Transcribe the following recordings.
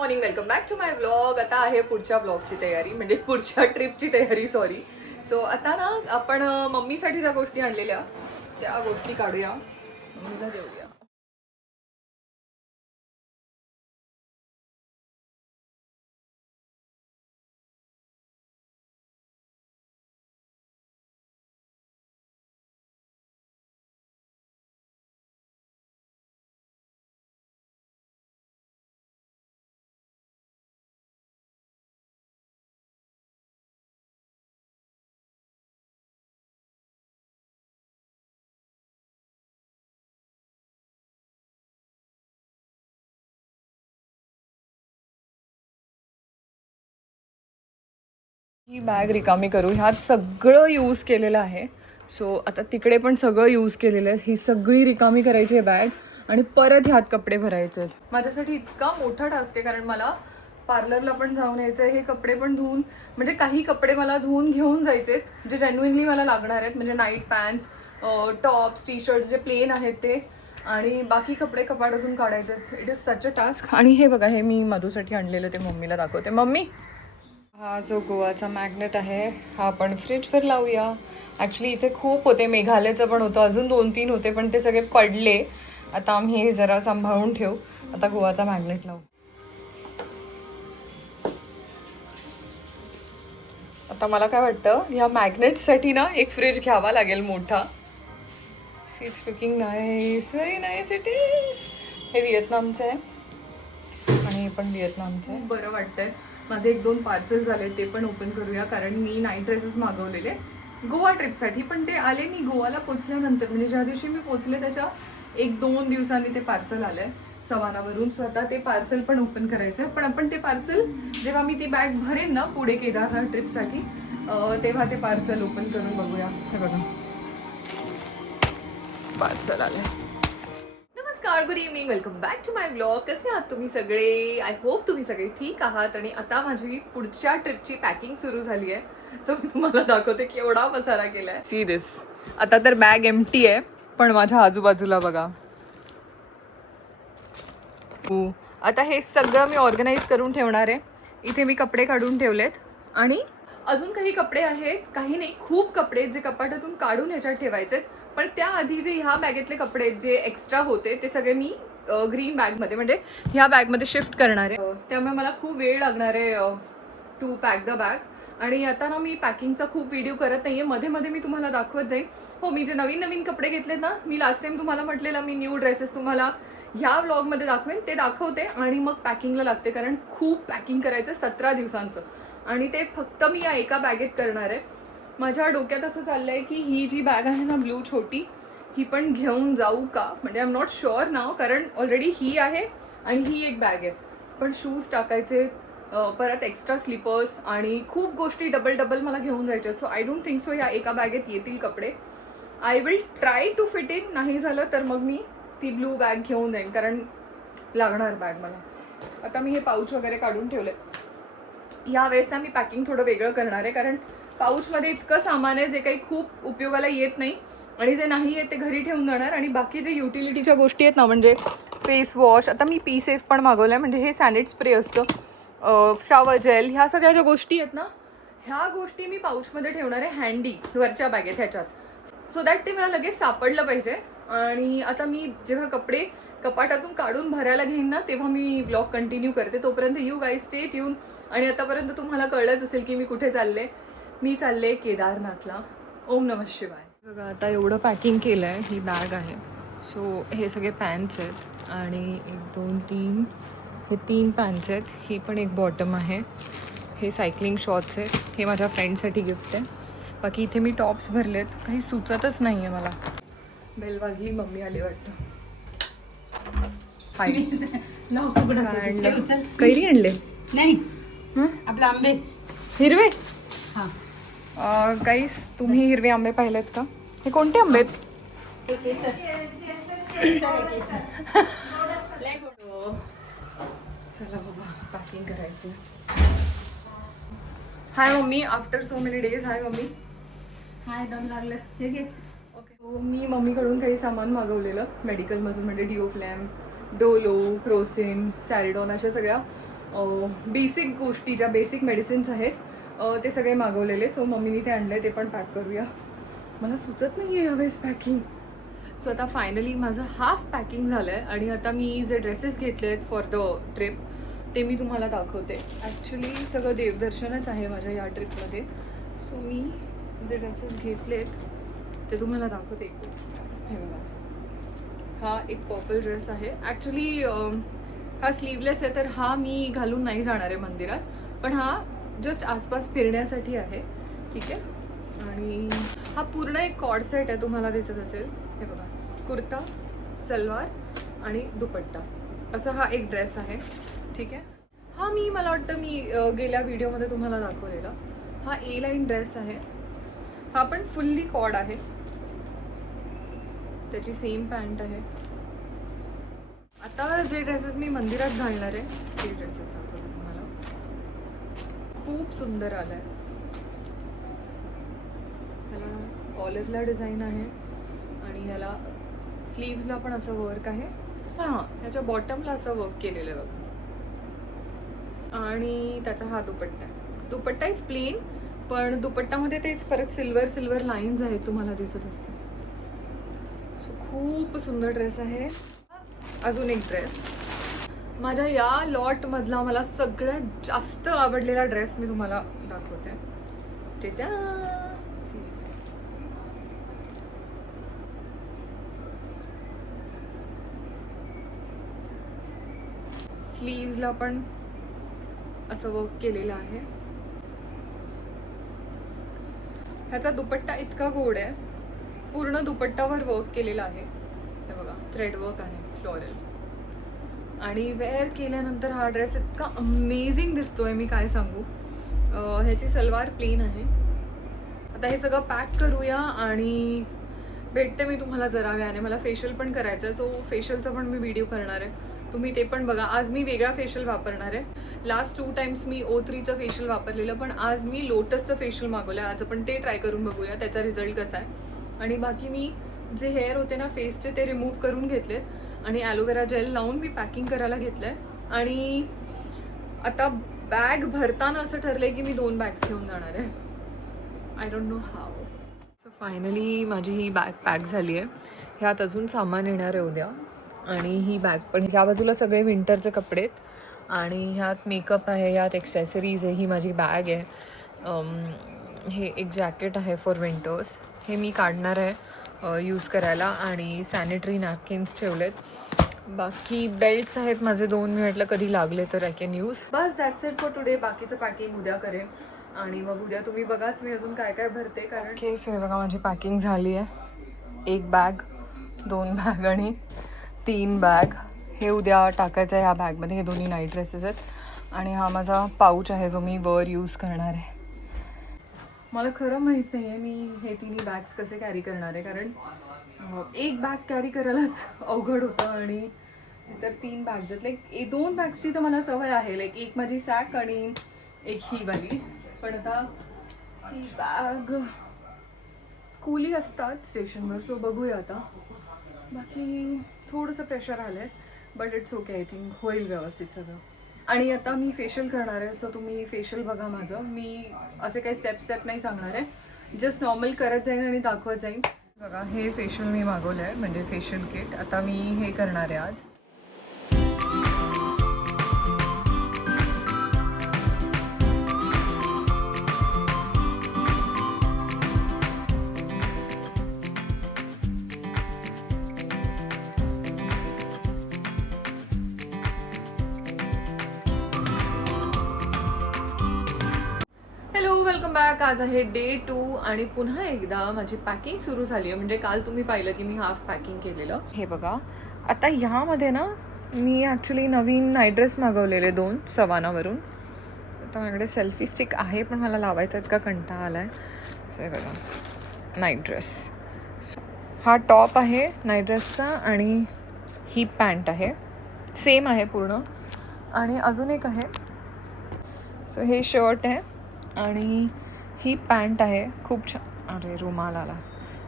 Morning, welcome back to my vlog. आता आहे पुढच्या व्लॉगची तयारी, म्हणजे पुढच्या ट्रिपची तयारी. सॉरी. सो आता ना आपण मम्मीसाठी ज्या गोष्टी आणलेल्या त्या गोष्टी काढूया, मम्मीला देऊया. ही बॅग रिकामी करू. ह्यात सगळं यूज केलेलं आहे. सो आता तिकडे पण सगळं यूज केलेलं आहे. ही सगळी रिकामी करायची आहे बॅग आणि परत ह्यात कपडे भरायचे आहेत. माझ्यासाठी इतका मोठा टास्क आहे, कारण मला पार्लरला पण जाऊन यायचं आहे. हे कपडे पण धुवून, म्हणजे काही कपडे मला धुवून घेऊन जायचे आहेत जे जेन्युइनली मला लागणार आहेत, म्हणजे night pants, tops, T shirts जे प्लेन आहेत ते, आणि बाकी कपडे कपाटातून काढायचे आहेत. It is such a task. आणि हे बघा, हे मी मधूसाठी आणलेलं, ते मम्मीला दाखवते. मम्मी, हा जो गोवाचा मॅग्नेट आहे हा आपण फ्रीजवर लावूया. ॲक्च्युली इथे खूप होते, मेघालयचं पण होतं, अजून 2-3 होते, पण ते सगळे पडले. आता आम्ही हे जरा सांभाळून ठेवू. आता गोवाचा मॅग्नेट लावू. आता मला काय वाटतं, ह्या मॅग्नेटसाठी ना एक फ्रीज घ्यावा लागेल मोठा. It's looking nice, very nice it is. हे व्हिएतनामचं आहे आणि हे पण व्हिएतनामचं आहे. बरं वाटतंय. माझे 1-2 पार्सल झाले, ते पण ओपन करूया, कारण मी नाईट ड्रेसेस मागवलेले गोवा ट्रिपसाठी, पण ते आले मी गोवाला पोचल्यानंतर, म्हणजे ज्या दिवशी मी पोचले त्याच्या 1-2 दिवसांनी ते पार्सल आलंय सवानावरून. सो आता ते पार्सल पण ओपन करायचं. पण आपण ते पार्सल जेव्हा मी ती बॅग भरेन ना पुढे केदारनाथ ट्रिपसाठी, तेव्हा ते पार्सल ओपन करून बघूया. हे बघा, पार्सल आलंय. नमस्कार, good evening, welcome back to my vlog. कसे आहात तुम्ही सगळे? आय होप तुम्ही सगळे ठीक आहात. आणि आता माझी पुढच्या ट्रिपची पॅकिंग सुरू झाली आहे. सो मी तुम्हाला दाखवते केवढा पसारा केलाय. See this. आता तर बॅग एम्प्टी आहे, पण माझ्या आजूबाजूला बघा. आता हे सगळं मी ऑर्गनाईज करून ठेवणार आहे. इथे मी कपडे काढून ठेवलेत आणि अजून काही कपडे आहेत, काही नाही, खूप कपडे जे कपाटातून काढून ह्याच्यात ठेवायचे. पण त्याआधी जे ह्या बॅगेतले कपडे जे एक्स्ट्रा होते ते सगळे मी ग्रीन बॅगमध्ये, म्हणजे ह्या बॅगमध्ये शिफ्ट करणार आहे. त्यामुळे मला खूप वेळ लागणार आहे टू पॅक द बॅग. आणि आता ना मी पॅकिंगचा खूप व्हिडिओ करत नाहीये, मध्ये मध्ये मी तुम्हाला दाखवत जाईन. हो, मी जे नवीन नवीन कपडे घेतलेत ना, मी लास्ट टाइम तुम्हाला म्हटलेलं मी न्यू ड्रेसेस तुम्हाला ह्या व्लॉगमध्ये दाखवेन, ते दाखवते आणि मग पॅकिंगला लागते, कारण खूप पॅकिंग करायचं 17 दिवसांचं. आणि ते फक्त मी या एका बॅगेत करणार आहे. माझ्या डोक्यात असं चाललंय की ही जी बॅग आहे ना ब्लू छोटी, ही पण घेऊन जाऊ का, म्हणजे आय एम नॉट शुअर नाव, कारण ऑलरेडी ही आहे आणि ही एक बॅग आहे. पण शूज टाकायचे, परत एक्स्ट्रा स्लीपर्स आणि खूप गोष्टी डबल डबल मला घेऊन जायच्या. So I don't think so या एका बॅगेत येतील कपडे. I will try to fit in. नाही झालं तर मग मी ती ब्लू बॅग घेऊन जाईन, कारण लागणार बॅग मला. आता मी हे पाऊच वगैरे काढून ठेवले. यावेळेस ना मी पॅकिंग थोडं वेगळं करणार आहे, कारण पाऊचमध्ये इतकं सामान आहे जे काही खूप उपयोगाला येत नाही, आणि जे नाही आहे ते घरी ठेवून जाणार. आणि बाकी जे युटिलिटीच्या गोष्टी आहेत ना, म्हणजे फेस वॉश, आता मी पी सेफ पण मागवलं आहे, म्हणजे हे सॅनिट स्प्रे असतं, शॉवर जेल, ह्या सगळ्या ज्या गोष्टी आहेत ना, ह्या गोष्टी मी पाऊचमध्ये ठेवणार आहे हँडी वरच्या बॅगेत ह्याच्यात, सो दॅट ते मला लगेच सापडलं पाहिजे. आणि आता मी जेव्हा कपडे कपाटातून काढून भरायला घेईन ना, तेव्हा मी व्लॉग कंटिन्यू करते. तोपर्यंत यू गाईज स्टे ट्यून. आणि आतापर्यंत तुम्हाला कळलंच असेल की मी कुठे चालले. मी चालले केदारनाथला. ओम नमः शिवाय. बघा, आता एवढं पॅकिंग केलं आहे. ही बॅग आहे. सो हे सगळे पॅन्ट्स आहेत, आणि 1-2-3 हे 3 पॅन्ट्स आहेत. ही पण एक बॉटम आहे. हे सायकलिंग शॉर्ट्स आहेत. हे माझ्या फ्रेंडसाठी गिफ्ट आहे. बाकी इथे मी टॉप्स भरलेत. काही सुचतच नाही आहे मला. बेल वाजली, मम्मी आली वाटतं. हाय. कैरी आणले नाही आपले आंबे हिरवे. हा, गाईस, तुम्ही हिरवे आंबे पाहिलेत का? हे कोणते आंबे आहेत? चला बाबा, पॅकिंग करायची. Hi mummy, after so many days. Hi mummy. Hi, दम लागलं. हे घे. ओके. हो, मी मम्मीकडून काही सामान मागवलेलं मेडिकलमधून, म्हणजे डिओफ्लॅम, डोलो, क्रोसिन, सॅरिडॉन, अशा सगळ्या बेसिक गोष्टी ज्या बेसिक मेडिसिन्स आहेत ते सगळे मागवलेले. सो मम्मीने ते आणले, ते पण पॅक करूया. मला सुचत नाही आहे यावेळेस पॅकिंग. सो आता फायनली माझं हाफ पॅकिंग झालं आहे आणि आता मी जे ड्रेसेस घेतले आहेत फॉर द ट्रिप ते मी तुम्हाला दाखवते. ॲक्च्युली सगळं देवदर्शनच आहे माझ्या या ट्रिपमध्ये. सो मी जे ड्रेसेस घेतलेत ते तुम्हाला दाखवते. हे बघा, हा एक पर्पल ड्रेस आहे. ॲक्च्युली हा स्लीवलेस आहे, तर हा मी घालून नाही जाणार आहे मंदिरात, पण हा जस्ट आसपास फिरण्यासाठी आहे. ठीक आहे. आणि हा पूर्ण एक कॉर्ड सेट आहे, तुम्हाला दिसत असेल. हे बघा, कुर्ता, सलवार आणि दुपट्टा असा हा एक ड्रेस आहे. ठीक आहे. हा मला वाटतं मी गेल्या व्हिडिओमध्ये तुम्हाला दाखवलेला हा ए लाईन ड्रेस आहे. हा पण फुल्ली कॉर्ड आहे. त्याची सेम पॅन्ट आहे. आता जे ड्रेसेस मी मंदिरात घालणार आहे ते ड्रेसेस दाखवते तुम्हाला. खूप सुंदर आलं आहे. ह्याला कॉलरला डिझाईन आहे आणि ह्याला स्लीव्सला पण असं वर्क आहे. हां, ह्याच्या बॉटमला असं वर्क केलेलं आहे बघा. आणि त्याचा हा दुपट्टा आहे. दुपट्टा इज प्लेन, पण दुपट्टामध्ये तेच परत सिल्वर लाईन्स आहेत, तुम्हाला दिसत असतील. सो खूप सुंदर ड्रेस आहे. अजून एक ड्रेस, माझ्या या लॉटमधला मला सगळ्यात जास्त आवडलेला ड्रेस मी तुम्हाला दाखवते. ते त्या स्लीव्सला पण असं वर्क केलेलं आहे. ह्याचा दुपट्टा इतका गोड आहे, पूर्ण दुपट्टावर वर्क केलेला आहे. हे बघा, थ्रेड वर्क आहे, फ्लोरल. आणि वेअर केल्यानंतर हा ड्रेस इतका अमेझिंग दिसतोय, मी काय सांगू. ह्याची सलवार प्लेन आहे. आता हे सगळं पॅक करूया आणि भेटते मी तुम्हाला जरा वेळाने. मला फेशियल पण करायचं आहे, सो फेशियलचा पण मी व्हिडिओ करणार आहे, तुम्ही ते पण बघा. आज मी वेगळा फेशियल वापरणार आहे. लास्ट 2 टाइम्स मी O3चं फेशियल वापरलेलं, पण आज मी लोटसचं फेशियल मागवलं आहे. आज आपण ते ट्राय करून बघूया त्याचा रिझल्ट कसा आहे. आणि बाकी मी जे हेअर होते ना फेसचे ते रिमूव्ह करून घेतलेत आणि ॲलोवेरा जेल लावून मी पॅकिंग करायला घेतलं आहे. आणि आता बॅग भरताना असं ठरलं आहे की मी 2 बॅग्स घेऊन जाणार आहे. I don't know how. So finally माझी ही बॅग पॅक झाली आहे. ह्यात अजून सामान येणार आहे उद्या. आणि ही बॅग पण, ह्या बाजूला सगळे विंटरचे कपडे आहेत आणि ह्यात मेकअप आहे, ह्यात एक्सेसरीज आहे. ही माझी बॅग आहे. हे एक जॅकेट आहे फॉर विंटर्स, हे मी काढणार आहे यूज करायला. आणि सॅनिटरी नॅपकिन्स ठेवलेत. बाकी बेल्ट्स आहेत माझे 2, मी म्हटलं कधी लागले तर I can use. Bus that's it for today. बाकीचं पॅकिंग उद्या करेन आणि मग उद्या तुम्ही बघाच मी अजून काय काय भरते. कारण केस आहे बघा, माझी पॅकिंग झाली आहे. 1 बॅग, 2 बॅग आणि 3 बॅग. हे उद्या टाकायचं आहे ह्या बॅगमध्ये. हे दोन्ही नाईट ड्रेसेस आहेत आणि हा माझा पाऊच आहे जो मी वर यूज करणार आहे. मला खरं माहीत नाही आहे मी हे 3 बॅग्स कसे कॅरी करणार आहे, कारण 1 बॅग कॅरी करायलाच अवघड होतं आणि तर 3 बॅग्स आहेत. लाईक 2 बॅग्सची तर मला सवय आहे, लाईक एक माझी सॅक आणि एक ही वाली. पण आता ही बॅग स्कूली असतात स्टेशनवर, सो बघूया आता. बाकी थोडंसं प्रेशर आलं आहे, but it's okay. I think होईल व्यवस्थित सगळं. आणि आता मी फेशियल करणार आहे, सो तुम्ही फेशियल बघा माझं. मी असे काही स्टेप नाही सांगणार आहे, जस्ट नॉर्मल करत जाईन आणि दाखवत जाईन. बघा, हे फेशियल मी मागवलं आहे, म्हणजे फेशियल किट. आता मी हे करणार आहे आज. Welcome back. आज आहे डे 2 आणि पुन्हा एकदा माझी पॅकिंग सुरू झाली आहे. म्हणजे काल तुम्ही पाहिलं की मी हाफ पॅकिंग केलेलं. हे बघा, आता ह्यामध्ये ना मी ॲक्च्युली नवीन नाईट ड्रेस मागवलेले 2 सवानावरून. आता माझ्याकडे सेल्फी स्टिक आहे, पण मला लावायचा इतका कंटाळा आला आहे. सो हे बघा, नाईट ड्रेस. हा टॉप आहे नाईट ड्रेसचा आणि ही पॅन्ट आहे, सेम आहे पूर्ण. आणि अजून एक आहे, सो हे शर्ट आहे आणि ही पॅन्ट आहे. खूप छान. अरे रुमाल आला.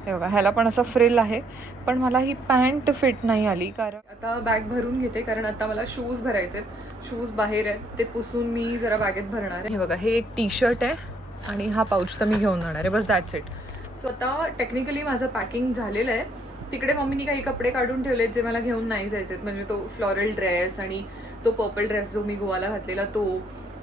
हे बघा, ह्याला पण असं फ्रिल आहे, पण मला ही पॅन्ट फिट नाही आली. कारण आता बॅग भरून घेते, कारण आता मला शूज भरायचे आहेत. शूज बाहेर आहेत, ते पुसून मी जरा बॅगेत भरणार आहे. हे बघा, हे एक टी शर्ट आहे आणि हा पाऊच तर मी घेऊन जाणार आहे, बस दॅट्स इट. सो आता टेक्निकली माझं पॅकिंग झालेलं आहे. तिकडे मम्मीनी काही कपडे काढून ठेवलेत जे मला घेऊन नाही जायचे आहेत. म्हणजे तो फ्लॉरल ड्रेस आणि तो पर्पल ड्रेस जो मी गोवाला घातलेला तो,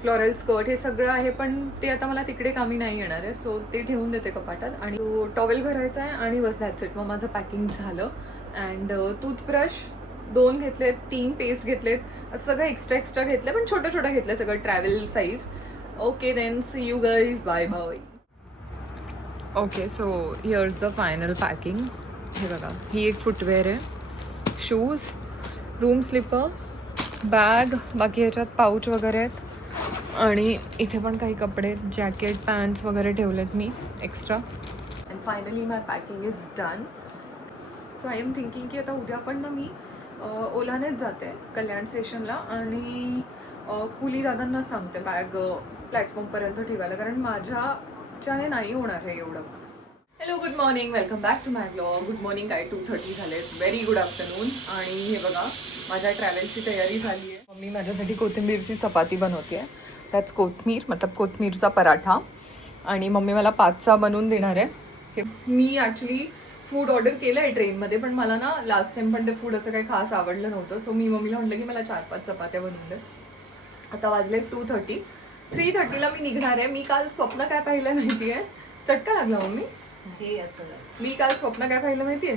फ्लॉरल स्कर्ट, हे सगळं आहे, पण ते आता मला तिकडे कामी नाही येणार आहे. सो ते ठेवून देते कपाटात. आणि तो टॉवेल भरायचा आहे आणि बस दॅट्स इट. मग माझं पॅकिंग झालं. अँड टूथब्रश 2 घेतलेत, 3 पेस्ट घेतलेत, असं सगळं एक्स्ट्रा घेतलं, पण छोटं छोटं घेतलं सगळं, travel size. Okay then, see you guys, bye bye. Okay, so here's the final packing. हे बघा, ही एक फुटवेअर आहे, शूज, रूम स्लिपर, बॅग, बाकी ह्याच्यात पाऊच वगैरे आहेत, आणि इथे पण काही कपडे, जॅकेट, पॅन्ट्स वगैरे ठेवलेत मी extra. And finally my packing is done. So I am thinking की आता उद्या पण ना मी ओलानेच जाते कल्याण स्टेशनला आणि कुली दादांना सांगते बॅग प्लॅटफॉर्मपर्यंत ठेवायला, कारण माझ्याच्याने नाही होणार आहे एवढं. Hello, good morning, welcome back to my blog. Good morning, काय 2:30 झालेत, व्हेरी गुड आफ्टरनून. आणि हे बघा, माझ्या ट्रॅव्हलची तयारी झाली आहे. मम्मी माझ्यासाठी कोथिंबीरची चपाती बनवते आहे, त्याच कोथमीर मतलब कोथमीरचा पराठा, आणि मम्मी मला 5चा बनवून देणार आहे. मी ॲक्च्युली फूड ऑर्डर केलं आहे ट्रेनमध्ये, पण मला ना लास्ट टाइम पण ते फूड असं काही खास आवडलं नव्हतं. सो मी मम्मीला म्हटलं की मला 4-5 चपात्या बनवून दे. आता वाजले 2:30. 3:30ला मी निघणार आहे. मी काल स्वप्न काय पाहिलं माहिती आहे, चटका लागला मम्मी. मी काल स्वप्न काय पाहिलं माहितीये,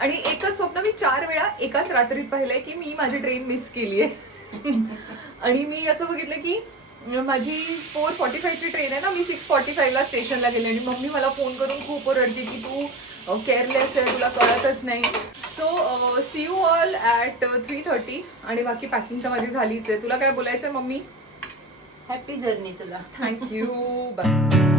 आणि एकच स्वप्न मी 4 वेळा एकाच रात्रीत पाहिलंय की मी माझी ट्रेन मिस केली आहे. आणि मी असं बघितलं की माझी 4:45ची ट्रेन आहे ना, मी 6:45ला स्टेशनला गेले, आणि मम्मी मला फोन करून खूप ओरडते की तू केअरलेस आहे, तुला कळतच नाही. So see you all at 3:30. आणि बाकी पॅकिंग तर माझी झालीच आहे. तुला काय बोलायचं आहे मम्मी? हॅपी जर्नी तुला. Thank you, bye.